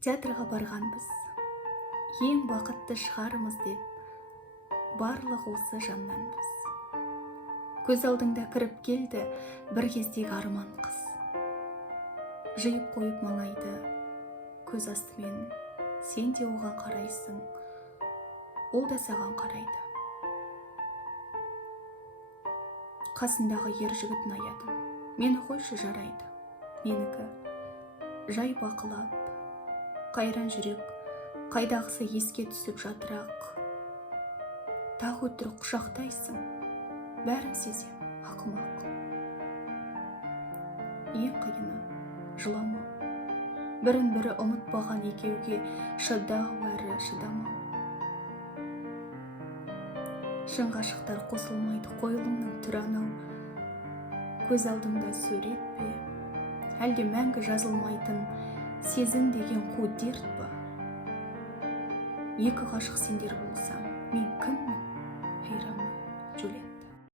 Театрға барғанбыз, ең бақытты шығармыз деп, барлық осы жаннанбыз. Көз алдыңда кіріп келді бір кездегі арман қыз. Жиып қойып маңайды, көз астымен сен де оған қарайсың, ол да саған қарайды. Қасындағы ер жігіт аяды, мені қойшы жарайды, менікі жай бақылап, қайран жүрек қайдағысы еске түсіп жатырақ. Тағы өтірік құшақтайсың, бәрін сезем, ақымақ. Ең қиыны жыламау, бірін-бірі ұмытпаған екеуге шыдау әрі шыдамау. Шын ғашықтар қосылмайды, қойылымның түрі анау. Көз алдымда сурет пе, әлде мәңгі жазылмайтын сезім деген қу дерт па? Екі ғашық сендер болсам, мен кіммін?